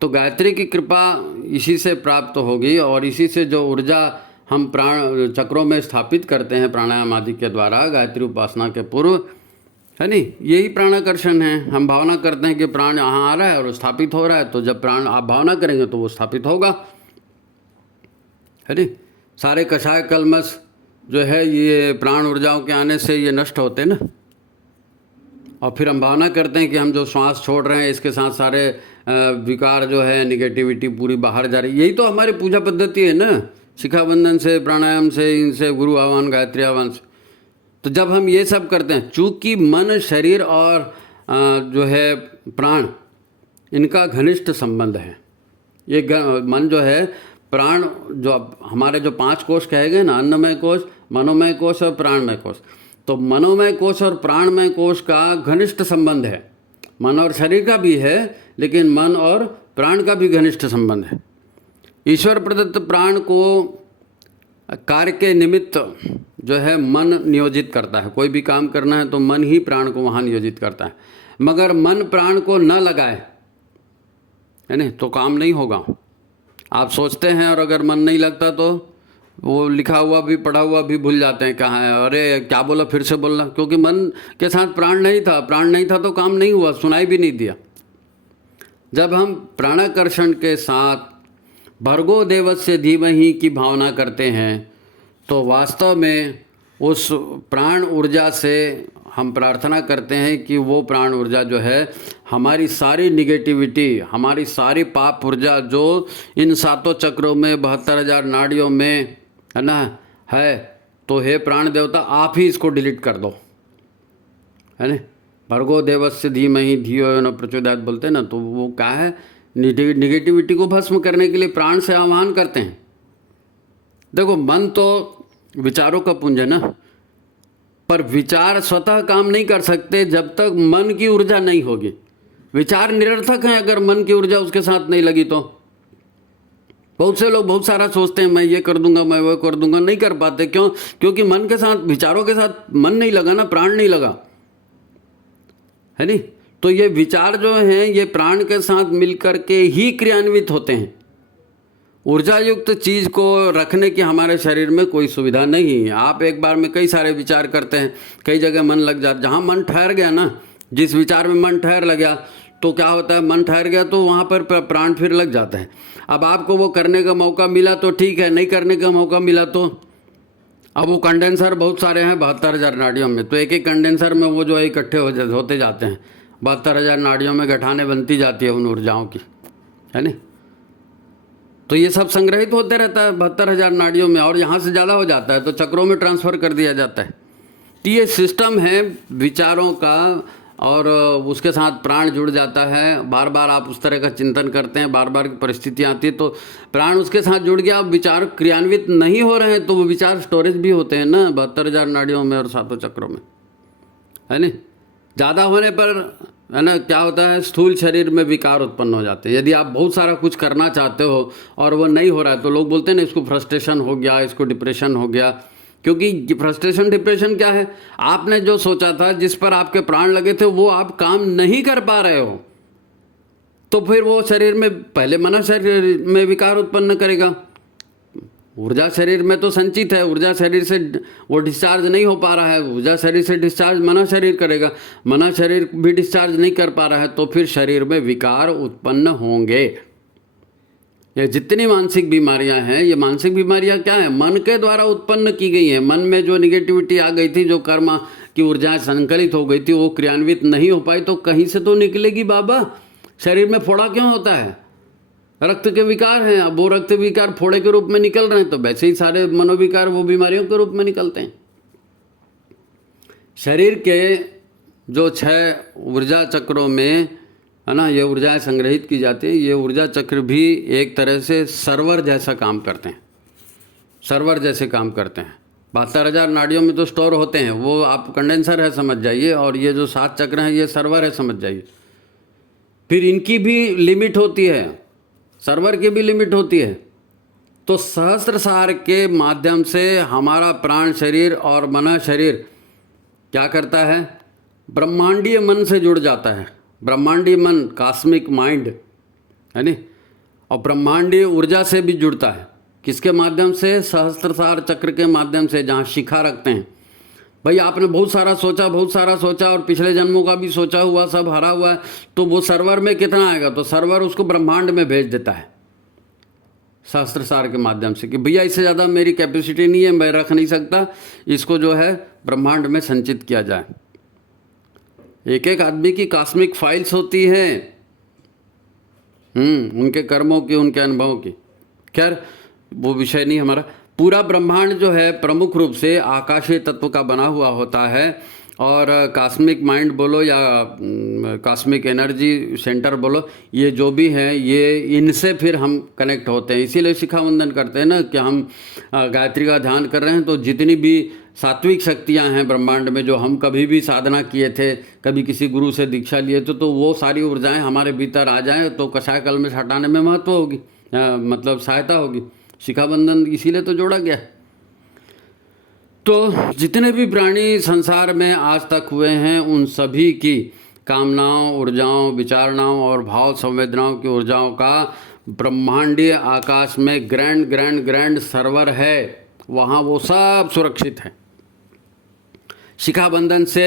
तो गायत्री की कृपा इसी से प्राप्त होगी, और इसी से जो ऊर्जा हम प्राण चक्रों में स्थापित करते हैं प्राणायाम आदि के द्वारा गायत्री उपासना के पूर्व, है नहीं, यही प्राणाकर्षण है। हम भावना करते हैं कि प्राण यहाँ आ रहा है और स्थापित हो रहा है, तो जब प्राण आप भावना करेंगे तो वो स्थापित होगा, है नहीं। सारे कषाय कलमश जो है ये प्राण ऊर्जाओं के आने से ये नष्ट होते हैं ना। और फिर हम भावना करते हैं कि हम जो श्वास छोड़ रहे हैं इसके साथ सारे विकार जो है, निगेटिविटी पूरी बाहर जा रही है। यही तो हमारी पूजा पद्धति है ना, शिखा बंधन से, प्राणायाम से, इनसे, गुरु आह्वान, गायत्री आह्वान से। तो जब हम ये सब करते हैं, चूँकि मन, शरीर और जो है प्राण, इनका घनिष्ठ संबंध है। ये मन जो है, प्राण जो हमारे जो 5 कोष कहे गए ना, अन्नमय कोष, मनोमय कोष और प्राणमय कोष, तो मनोमय कोष और प्राणमय कोष का घनिष्ठ संबंध है। मन और शरीर का भी है, लेकिन मन और प्राण का भी घनिष्ठ संबंध है। ईश्वर प्रदत्त प्राण को कार्य के निमित्त जो है मन नियोजित करता है। कोई भी काम करना है तो मन ही प्राण को वहाँ नियोजित करता है। मगर मन प्राण को न लगाए, है नहीं, तो काम नहीं होगा। आप सोचते हैं और अगर मन नहीं लगता तो वो लिखा हुआ भी, पढ़ा हुआ भी भूल जाते हैं कहाँ है, अरे क्या बोला, फिर से बोलना, क्योंकि मन के साथ प्राण नहीं था। प्राण नहीं था तो काम नहीं हुआ, सुनाई भी नहीं दिया। जब हम प्राणाकर्षण के साथ भर्गो देवस्य धीमहि की भावना करते हैं तो वास्तव में उस प्राण ऊर्जा से हम प्रार्थना करते हैं कि वो प्राण ऊर्जा जो है, हमारी सारी निगेटिविटी, हमारी सारी पाप ऊर्जा जो इन 7 चक्रों में, 72,000 नाड़ियों में है ना है, तो हे प्राण देवता आप ही इसको डिलीट कर दो, है ना। भर्गो देवस्य धीमहि धियो न प्रचोदयात् बोलते हैं ना, तो वो क्या है, निगेटिविटी को भस्म करने के लिए प्राण से आह्वान करते हैं। देखो, मन तो विचारों का पुंज है ना, पर विचार स्वतः काम नहीं कर सकते जब तक मन की ऊर्जा नहीं होगी। विचार निरर्थक हैं अगर मन की ऊर्जा उसके साथ नहीं लगी तो। बहुत से लोग बहुत सारा सोचते हैं, मैं ये कर दूंगा, मैं वो कर दूंगा, नहीं कर पाते। क्यों? क्योंकि मन के साथ, विचारों के साथ मन नहीं लगा ना, प्राण नहीं लगा, है नहीं। तो ये विचार जो हैं ये प्राण के साथ मिलकर के ही क्रियान्वित होते हैं। ऊर्जा युक्त चीज़ को रखने की हमारे शरीर में कोई सुविधा नहीं है। आप एक बार में कई सारे विचार करते हैं, कई जगह मन लग जाता। जहाँ मन ठहर गया ना, जिस विचार में मन ठहर लग गया तो क्या होता है, मन ठहर गया तो वहाँ पर प्राण फिर लग जाते हैं। अब आपको वो करने का मौका मिला तो ठीक है, नहीं करने का मौका मिला तो, अब वो कंडेंसर बहुत सारे हैं 72,000 नाड़ियों में, तो एक एक कंडेंसर में वो जो है इकट्ठे होते जाते हैं। 72,000 नाड़ियों में गठाने बनती जाती है उन ऊर्जाओं की, है नहीं। तो ये सब संग्रहित होते रहता है 72,000 नाड़ियों में, और यहाँ से ज़्यादा हो जाता है तो चक्रों में ट्रांसफ़र कर दिया जाता है। तो ये सिस्टम है विचारों का, और उसके साथ प्राण जुड़ जाता है। बार बार आप उस तरह का चिंतन करते हैं, बार बार परिस्थितियाँ आती है तो प्राण उसके साथ जुड़ गया। अब विचार क्रियान्वित नहीं हो रहे हैं तो वो विचार स्टोरेज भी होते हैं ना 72,000 नाड़ियों में और 7 चक्रों में, है नहीं। ज़्यादा होने पर, है ना, क्या होता है, स्थूल शरीर में विकार उत्पन्न हो जाते हैं। यदि आप बहुत सारा कुछ करना चाहते हो और वो नहीं हो रहा है तो लोग बोलते हैं ना, इसको फ्रस्ट्रेशन हो गया, इसको डिप्रेशन हो गया। क्योंकि फ्रस्ट्रेशन, डिप्रेशन क्या है, आपने जो सोचा था, जिस पर आपके प्राण लगे थे, वो आप काम नहीं कर पा रहे हो, तो फिर वो शरीर में पहले मना शरीर में विकार उत्पन्न करेगा। ऊर्जा शरीर में तो संचित है, ऊर्जा शरीर से वो डिस्चार्ज नहीं हो पा रहा है, ऊर्जा शरीर से डिस्चार्ज मना शरीर करेगा, मना शरीर भी डिस्चार्ज नहीं कर पा रहा है, तो फिर शरीर में विकार उत्पन्न होंगे। ये जितनी मानसिक बीमारियां हैं, ये मानसिक बीमारियां क्या है, मन के द्वारा उत्पन्न की गई है। मन में जो निगेटिविटी आ गई थी, जो कर्म की ऊर्जाएं संकलित हो गई थी, वो क्रियान्वित नहीं हो पाई तो कहीं से तो निकलेगी बाबा। शरीर में फोड़ा क्यों होता है, रक्त के विकार हैं। अब वो रक्त विकार फोड़े के रूप में निकल रहे हैं तो वैसे ही सारे मनोविकार वो बीमारियों के रूप में निकलते हैं। शरीर के जो 6 ऊर्जा चक्रों में, है ना, ये ऊर्जाएं संग्रहित की जाती है। ये ऊर्जा चक्र भी एक तरह से सर्वर जैसा काम करते हैं, सर्वर जैसे काम करते हैं। 72,000 नाड़ियों में तो स्टोर होते हैं, वो आप कंडेंसर है समझ जाइए, और ये जो 7 चक्र हैं ये सर्वर है समझ जाइए। फिर इनकी भी लिमिट होती है, सर्वर की भी लिमिट होती है। तो सहस्त्रसार के माध्यम से हमारा प्राण शरीर और मन शरीर क्या करता है, ब्रह्मांडीय मन से जुड़ जाता है। ब्रह्मांडीय मन, कॉस्मिक माइंड, है नी, और ब्रह्मांडीय ऊर्जा से भी जुड़ता है। किसके माध्यम से, सहस्त्रसार चक्र के माध्यम से, जहाँ शिखा रखते हैं। भाई आपने बहुत सारा सोचा और पिछले जन्मों का भी सोचा हुआ सब हरा हुआ है, तो वो सर्वर में कितना आएगा? तो सर्वर उसको ब्रह्मांड में भेज देता है शास्त्रसार के माध्यम से कि भैया इससे ज़्यादा मेरी कैपेसिटी नहीं है, मैं रख नहीं सकता, इसको जो है ब्रह्मांड में संचित किया जाए। एक एक आदमी की कॉस्मिक फाइल्स होती हैं, उनके कर्मों की, उनके अनुभवों की। खैर वो विषय नहीं हमारा। पूरा ब्रह्मांड जो है प्रमुख रूप से आकाशीय तत्व का बना हुआ होता है, और कॉस्मिक माइंड बोलो या कॉस्मिक एनर्जी सेंटर बोलो, ये जो भी है ये इनसे फिर हम कनेक्ट होते हैं। इसीलिए शिखावंदन करते हैं ना कि हम गायत्री का ध्यान कर रहे हैं, तो जितनी भी सात्विक शक्तियां हैं ब्रह्मांड में, जो हम कभी भी साधना किए थे, कभी किसी गुरु से दीक्षा लिए तो वो सारी ऊर्जाएं हमारे भीतर आ जाएं, तो कषाय कल्मष हटाने में महत्व होगी, मतलब सहायता होगी। शिखाबंधन इसीलिए तो जोड़ा गया। तो जितने भी प्राणी संसार में आज तक हुए हैं, उन सभी की कामनाओं, ऊर्जाओं, विचारणाओं और भाव संवेदनाओं की ऊर्जाओं का ब्रह्मांडीय आकाश में ग्रैंड सर्वर है, वहाँ वो सब सुरक्षित है। शिखाबंधन से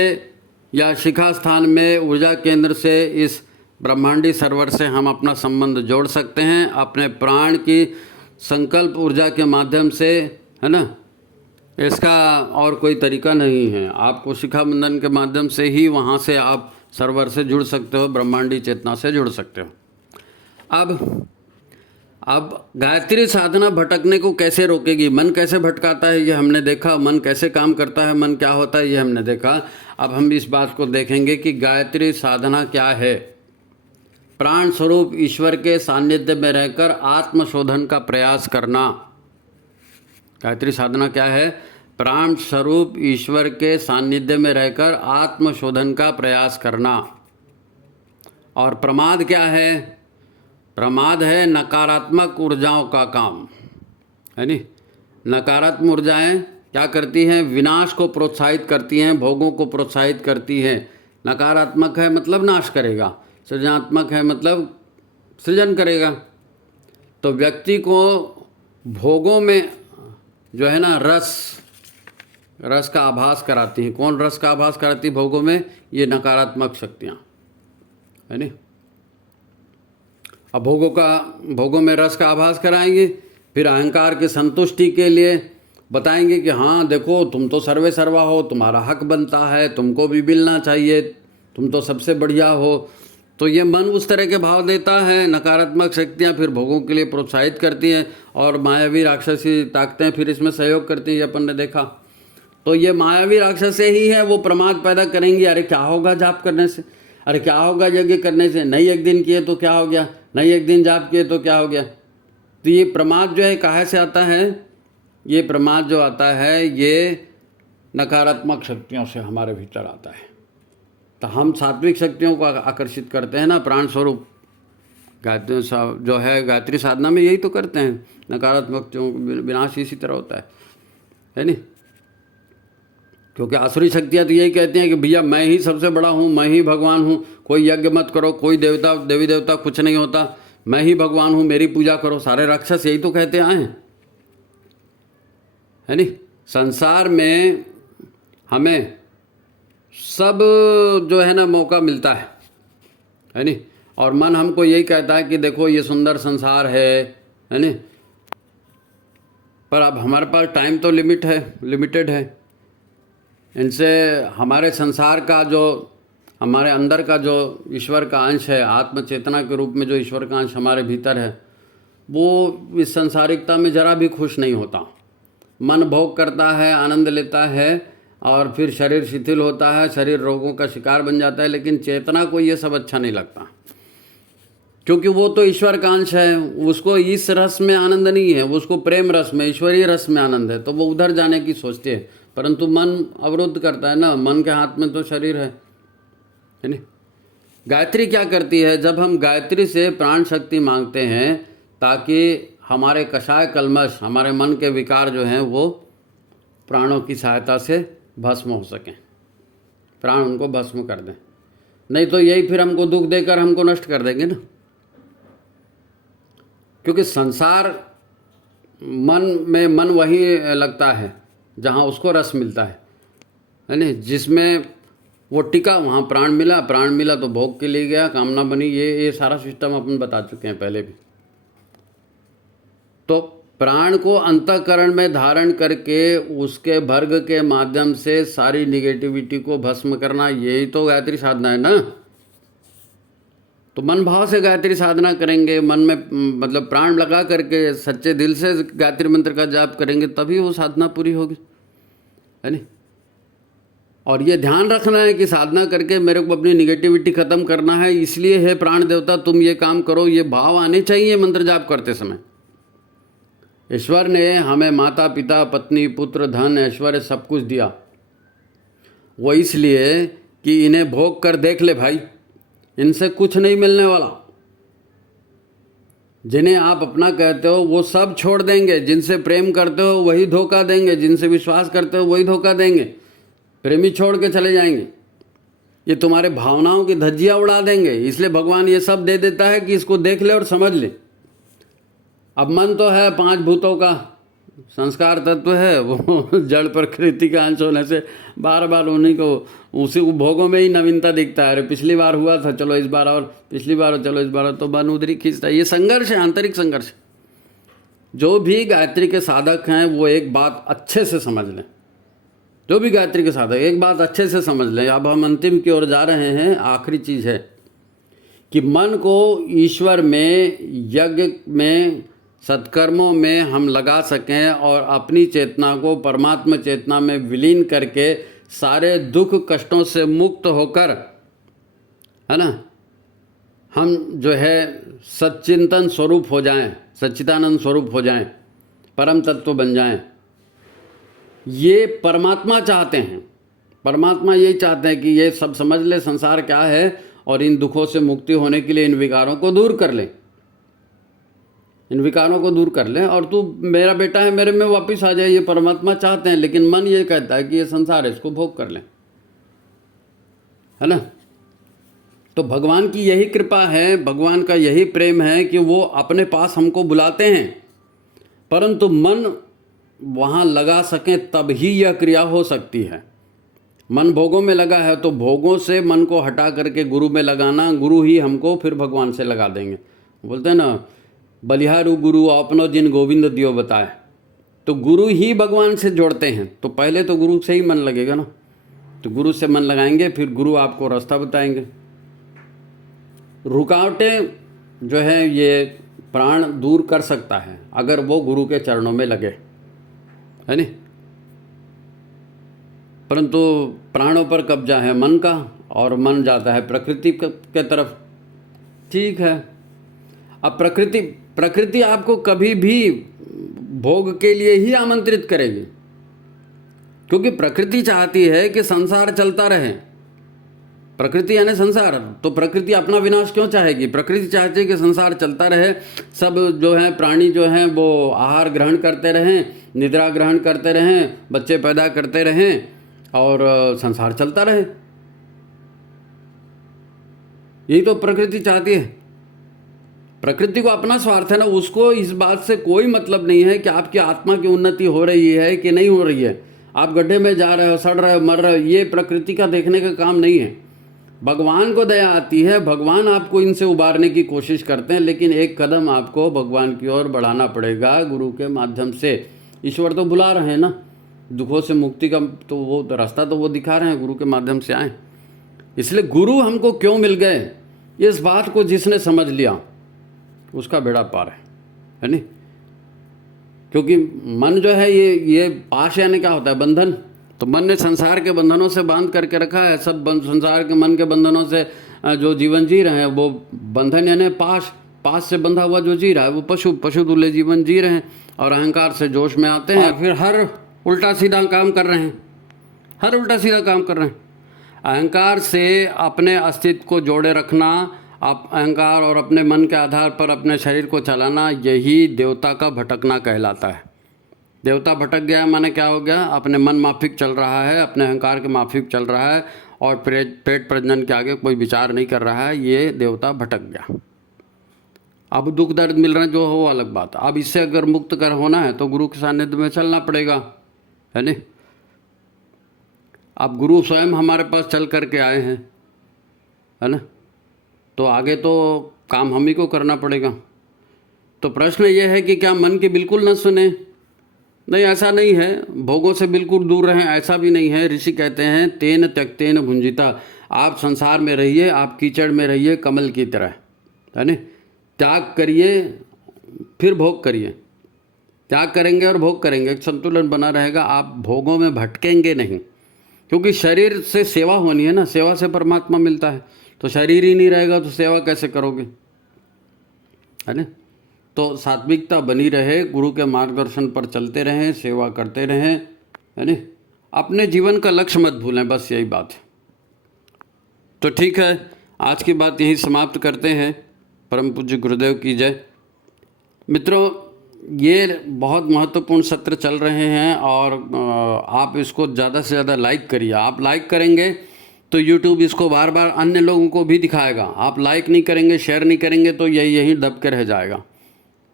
या शिखा स्थान में ऊर्जा केंद्र से इस ब्रह्मांडी सर्वर से हम अपना संबंध जोड़ सकते हैं अपने प्राण की संकल्प ऊर्जा के माध्यम से, है ना। इसका और कोई तरीका नहीं है। आपको शिखाबंधन के माध्यम से ही वहाँ से आप सर्वर से जुड़ सकते हो, ब्रह्मांडी चेतना से जुड़ सकते हो। अब गायत्री साधना भटकने को कैसे रोकेगी? मन कैसे भटकाता है ये हमने देखा, मन कैसे काम करता है, मन क्या होता है ये हमने देखा। अब हम इस बात को देखेंगे कि गायत्री साधना क्या है। प्राण स्वरूप ईश्वर के सानिध्य में रहकर आत्मशोधन का प्रयास करना। गायत्री साधना क्या है? प्राण स्वरूप ईश्वर के सानिध्य में रहकर आत्मशोधन का प्रयास करना। और प्रमाद क्या है? प्रमाद है नकारात्मक ऊर्जाओं का काम, है नी। नकारात्मक ऊर्जाएं क्या करती हैं? विनाश को प्रोत्साहित करती हैं, भोगों को प्रोत्साहित करती हैं। नकारात्मक है मतलब नाश करेगा, सृजनात्मक है मतलब सृजन करेगा। तो व्यक्ति को भोगों में जो है ना रस का आभास कराती हैं। कौन रस का आभास कराती है भोगों में? ये नकारात्मक शक्तियाँ, है नी। अब भोगों में रस का आभास कराएंगे, फिर अहंकार की संतुष्टि के लिए बताएंगे कि हाँ देखो तुम तो सर्वे सर्वा हो, तुम्हारा हक बनता है, तुमको भी मिलना चाहिए, तुम तो सबसे बढ़िया हो। तो ये मन उस तरह के भाव देता है। नकारात्मक शक्तियाँ फिर भोगों के लिए प्रोत्साहित करती हैं, और मायावी राक्षसी ताकतें फिर इसमें सहयोग करती हैं, अपन ने देखा। तो ये मायावी राक्षस ही है, वो प्रमाद पैदा करेंगी। अरे क्या होगा जाप करने से, अरे क्या होगा यज्ञ करने से, नहीं एक दिन किए तो क्या हो गया, नहीं एक दिन जाप किए तो क्या हो गया। तो ये प्रमाद जो है कहाँ से आता है? ये प्रमाद जो आता है ये नकारात्मक शक्तियों से हमारे भीतर आता है। तो हम सात्विक शक्तियों को आकर्षित करते हैं ना, प्राण स्वरूप गायत्री जो है गायत्री साधना में यही तो करते हैं। नकारात्मक शक्तियों का विनाश इसी तरह होता है नी। क्योंकि आसुरी शक्तियाँ तो यही कहती हैं कि भैया मैं ही सबसे बड़ा हूँ, मैं ही भगवान हूँ, कोई यज्ञ मत करो, कोई देवी देवता कुछ नहीं होता, मैं ही भगवान हूँ, मेरी पूजा करो। सारे राक्षस यही तो कहते आए हैं, है नी। संसार में हमें सब जो है ना मौका मिलता है नी। और मन हमको यही कहता है कि देखो ये सुंदर संसार है नी। पर अब हमारे पास टाइम तो लिमिटेड है। इनसे हमारे संसार का जो हमारे अंदर का जो ईश्वर का अंश है, आत्म चेतना के रूप में जो ईश्वर का अंश हमारे भीतर है, वो इस संसारिकता में ज़रा भी खुश नहीं होता। मन भोग करता है, आनंद लेता है, और फिर शरीर शिथिल होता है, शरीर रोगों का शिकार बन जाता है। लेकिन चेतना को ये सब अच्छा नहीं लगता, क्योंकि वो तो ईश्वर का अंश है, उसको इस रस में आनंद नहीं है, उसको प्रेम रस में, ईश्वरीय रस में आनंद है। तो वो उधर जाने की सोचती है, परंतु मन अवरुद्ध करता है ना। मन के हाथ में तो शरीर है नहीं। गायत्री क्या करती है? जब हम गायत्री से प्राण शक्ति मांगते हैं ताकि हमारे कषाय कल्मश, हमारे मन के विकार जो हैं वो प्राणों की सहायता से भस्म हो सकें, प्राण उनको भस्म कर दें। नहीं तो यही फिर हमको दुख देकर हमको नष्ट कर देंगे ना। क्योंकि संसार मन वही लगता है जहाँ उसको रस मिलता है है नहीं, जिसमें वो टिका वहाँ प्राण मिला तो भोग के लिए गया, कामना बनी। ये सारा सिस्टम अपन बता चुके हैं पहले भी। तो प्राण को अंतःकरण में धारण करके उसके भर्ग के माध्यम से सारी निगेटिविटी को भस्म करना, यही तो गायत्री साधना है ना। तो मन भाव से गायत्री साधना करेंगे, मन में मतलब प्राण लगा करके सच्चे दिल से गायत्री मंत्र का जाप करेंगे, तभी वो साधना पूरी होगी, है नहीं। और ये ध्यान रखना है कि साधना करके मेरे को अपनी निगेटिविटी खत्म करना है, इसलिए है प्राण देवता तुम ये काम करो, ये भाव आने चाहिए मंत्र जाप करते समय। ईश्वर ने हमें माता पिता पत्नी पुत्र धन ऐश्वर्य सब कुछ दिया, वो इसलिए कि इन्हें भोग कर देख ले भाई, इनसे कुछ नहीं मिलने वाला। जिन्हें आप अपना कहते हो वो सब छोड़ देंगे, जिनसे प्रेम करते हो वही धोखा देंगे, जिनसे विश्वास करते हो वही धोखा देंगे, प्रेमी छोड़ के चले जाएंगे, ये तुम्हारे भावनाओं की धज्जियाँ उड़ा देंगे। इसलिए भगवान ये सब दे देता है कि इसको देख ले और समझ ले। अब मन तो है 5 भूतों का संस्कार तत्व है, वो जड़ प्रकृति का अंश होने से बार बार उन्हीं को उसी भोगों में ही नवीनता दिखता है। अरे पिछली बार हुआ था, चलो इस बार, और पिछली बार चलो इस बार, तो मन उधरी खींचता है। ये संघर्ष है, आंतरिक संघर्ष। जो भी गायत्री के साधक हैं वो एक बात अच्छे से समझ लें, जो भी गायत्री के साधक एक बात अच्छे से समझ लें। अब हम अंतिम की ओर जा रहे हैं। आखिरी चीज़ है कि मन को ईश्वर में, यज्ञ में, सत्कर्मों में हम लगा सकें और अपनी चेतना को परमात्मा चेतना में विलीन करके सारे दुख कष्टों से मुक्त होकर, है ना, हम जो है सच्चिंतन स्वरूप हो जाएं, सच्चिदानंद स्वरूप हो जाएं, परम तत्व बन जाएं। ये परमात्मा चाहते हैं। परमात्मा यही चाहते हैं कि ये सब समझ ले संसार क्या है और इन दुखों से मुक्ति होने के लिए इन विकारों को दूर कर ले, इन विकारों को दूर कर ले और तू मेरा बेटा है, मेरे में वापस आ जाए। ये परमात्मा चाहते हैं, लेकिन मन ये कहता है कि ये संसार है, इसको भोग कर लें, है ना। तो भगवान की यही कृपा है, भगवान का यही प्रेम है कि वो अपने पास हमको बुलाते हैं, परंतु मन वहाँ लगा सकें तब ही यह क्रिया हो सकती है। मन भोगों में लगा है तो भोगों से मन को हटा करके गुरु में लगाना, गुरु ही हमको फिर भगवान से लगा देंगे। बोलते हैं ना, बलिहारू गुरु अपनो जिन गोविंद दियो बताए। तो गुरु ही भगवान से जोड़ते हैं। तो पहले तो गुरु से ही मन लगेगा ना, तो गुरु से मन लगाएंगे, फिर गुरु आपको रास्ता बताएंगे। रुकावटें जो है ये प्राण दूर कर सकता है अगर वो गुरु के चरणों में लगे, है नहीं। परंतु प्राणों पर कब्जा है मन का और मन जाता है प्रकृति के तरफ। ठीक है, अब प्रकृति आपको कभी भी भोग के लिए ही आमंत्रित करेगी, क्योंकि प्रकृति चाहती है कि संसार चलता रहे। प्रकृति यानी संसार, तो प्रकृति अपना विनाश क्यों चाहेगी? प्रकृति चाहती है कि संसार चलता रहे, सब जो है प्राणी जो हैं वो आहार ग्रहण करते रहें, निद्रा ग्रहण करते रहें, बच्चे पैदा करते रहें और संसार चलता रहे। यही तो प्रकृति चाहती है। प्रकृति को अपना स्वार्थ है ना, उसको इस बात से कोई मतलब नहीं है कि आपकी आत्मा की उन्नति हो रही है कि नहीं हो रही है, आप गड्ढे में जा रहे हो, सड़ रहे हो, मर रहे हो, ये प्रकृति का देखने का काम नहीं है। भगवान को दया आती है, भगवान आपको इनसे उबारने की कोशिश करते हैं, लेकिन एक कदम आपको भगवान की ओर बढ़ाना पड़ेगा गुरु के माध्यम से। ईश्वर तो बुला रहे हैं ना, दुखों से मुक्ति का तो वो रास्ता तो वो दिखा रहे हैं, गुरु के माध्यम से आए। इसलिए गुरु हमको क्यों मिल गए, इस बात को जिसने समझ लिया उसका बेड़ा पार है नहीं। क्योंकि मन जो है ये पाश यानी क्या होता है? बंधन। तो मन ने संसार के बंधनों से बांध करके रखा है। सब संसार के मन के बंधनों से जो जीवन जी रहे हैं वो बंधन यानी पाश से बंधा हुआ जो जी रहा है वो पशु तुल्य जीवन जी रहे हैं और अहंकार से जोश में आते हैं, फिर हर उल्टा सीधा काम कर रहे हैं, हर उल्टा सीधा काम कर रहे हैं। अहंकार से अपने अस्तित्व को जोड़े रखना, आप अहंकार और अपने मन के आधार पर अपने शरीर को चलाना, यही देवता का भटकना कहलाता है। देवता भटक गया माने क्या हो गया? अपने मन माफिक चल रहा है, अपने अहंकार के माफिक चल रहा है और पेट प्रजनन के आगे कोई विचार नहीं कर रहा है, ये देवता भटक गया। अब दुख दर्द मिल रहे हैं जो हो अलग बात। अब इससे अगर मुक्त कर होना है तो गुरु के सानिध्य में चलना पड़ेगा, है नहीं। अब गुरु स्वयं हमारे पास चल करके आए हैं, है ना, तो आगे तो काम हम ही को करना पड़ेगा। तो प्रश्न ये है कि क्या मन की बिल्कुल न सुने? नहीं, ऐसा नहीं है, भोगों से बिल्कुल दूर रहें ऐसा भी नहीं है। ऋषि कहते हैं तेन त्यक्तेन भुंजिता, आप संसार में रहिए, आप कीचड़ में रहिए कमल की तरह, है ना, त्याग करिए फिर भोग करिए। त्याग करेंगे और भोग करेंगे, एक संतुलन बना रहेगा, आप भोगों में भटकेंगे नहीं, क्योंकि शरीर से सेवा होनी है ना, सेवा से परमात्मा मिलता है। तो शरीर ही नहीं रहेगा तो सेवा कैसे करोगे, है ना। तो सात्विकता बनी रहे, गुरु के मार्गदर्शन पर चलते रहें, सेवा करते रहें, है ना, अपने जीवन का लक्ष्य मत भूलें, बस यही बात है। तो ठीक है, आज की बात यही समाप्त करते हैं। परम पूज्य गुरुदेव की जय। मित्रों, ये बहुत महत्वपूर्ण सत्र चल रहे हैं और आप इसको ज़्यादा से ज़्यादा लाइक करिए। आप लाइक करेंगे तो YouTube इसको बार बार अन्य लोगों को भी दिखाएगा। आप लाइक नहीं करेंगे, शेयर नहीं करेंगे तो यही दब के रह जाएगा।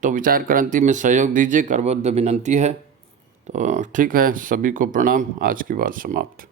तो विचार क्रांति में सहयोग दीजिए, करबद्ध विनंती है। तो ठीक है, सभी को प्रणाम। आज की बात समाप्त।